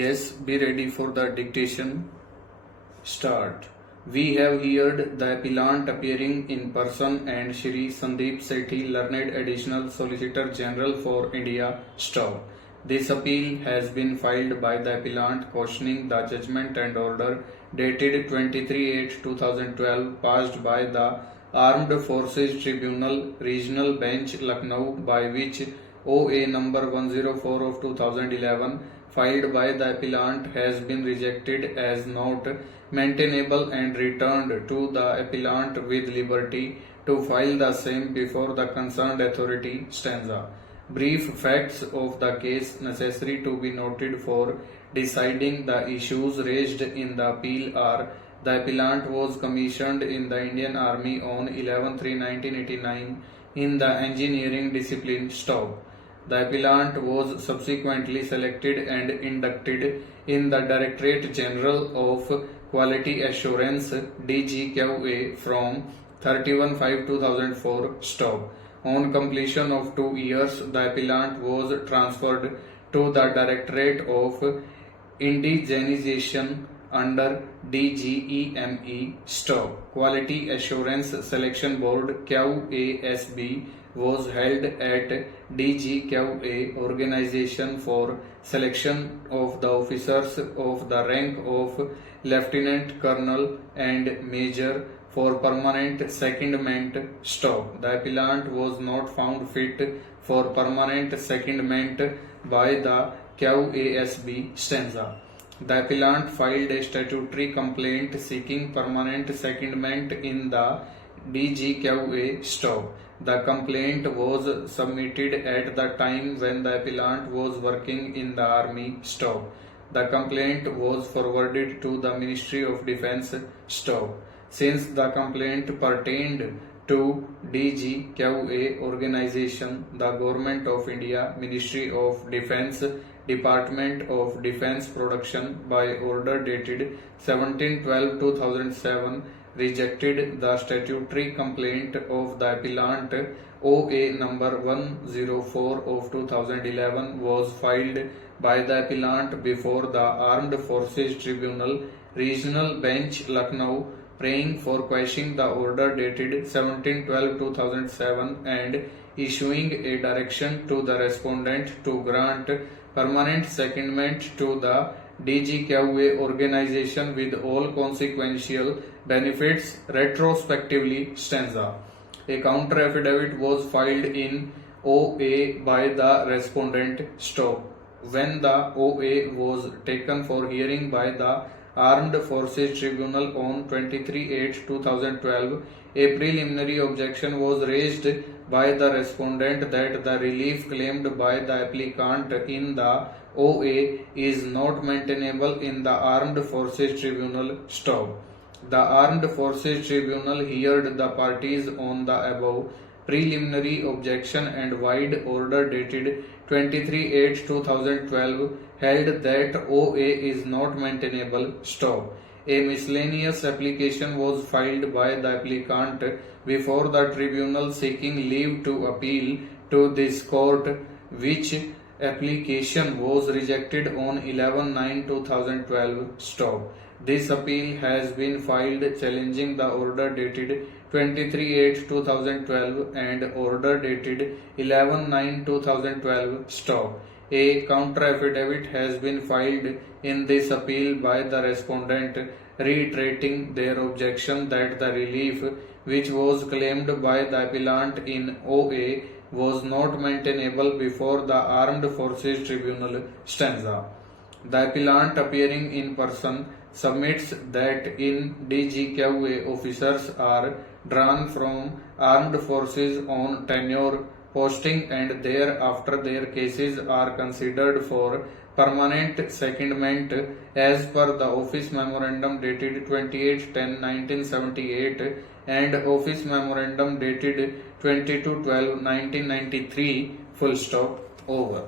Yes, be ready for the dictation. Start. We have heard the appellant appearing in person and Shri Sandeep Sethi, learned additional Solicitor General for India, stop. This appeal has been filed by the appellant questioning the judgment and order dated 23/8/2012 passed by the Armed Forces Tribunal Regional Bench Lucknow, by which OA number 104 of 2011 filed by the appellant has been rejected as not maintainable and returned to the appellant with liberty to file the same before the concerned authority, stanza. Brief facts of the case necessary to be noted for deciding the issues raised in the appeal are: the appellant was commissioned in the Indian Army on 11/3/1989 in the engineering discipline, stop. The appellant was subsequently selected and inducted in the Directorate General of Quality Assurance DGQA from 31/5/2004, stop. On completion of 2 years, the appellant was transferred to the Directorate of Indigenization under DGEME, stop. Quality Assurance Selection Board QASB was held at DGQA organization for selection of the officers of the rank of Lieutenant Colonel and Major for permanent secondment, stop. The appellant was not found fit for permanent secondment by the QASB, stanza. The appellant filed a statutory complaint seeking permanent secondment in the DGQA, stop. The complaint was submitted at the time when the appellant was working in the army, stop. The complaint was forwarded to the Ministry of Defence, stop. Since the complaint pertained to DGQA organization, the Government of India, Ministry of Defence, Department of Defence Production, by order dated 17/12/2007, rejected the statutory complaint of the appellant. OA number 104 of 2011 was filed by the appellant before the Armed Forces Tribunal Regional Bench Lucknow, praying for quashing the order dated 17/12/2007 and issuing a direction to the respondent to grant permanent secondment to the DGQA organization with all consequential benefits retrospectively, stanza. A counter affidavit was filed in OA by the respondent, stop. When the OA was taken for hearing by the Armed Forces Tribunal on 23/8/2012, a preliminary objection was raised by the respondent that the relief claimed by the applicant in the OA is not maintainable in the Armed Forces Tribunal, stop. The Armed Forces Tribunal heard the parties on the above preliminary objection and wide order dated 23/8/2012 held that OA is not maintainable, stop. A miscellaneous application was filed by the applicant before the tribunal seeking leave to appeal to this court, which application was rejected on 11/9/2012, stop. This appeal has been filed challenging the order dated 23/8/2012 and order dated 11/9/2012, stop. A counter affidavit has been filed in this appeal by the respondent, reiterating their objection that the relief which was claimed by the appellant in OA was not maintainable before the Armed Forces Tribunal, stanza. The appellant appearing in person submits that in DGQA officers are drawn from armed forces on tenure posting and thereafter their cases are considered for permanent secondment as per the office memorandum dated 28/10/1978 and office memorandum dated 22/12/1993, full stop, over.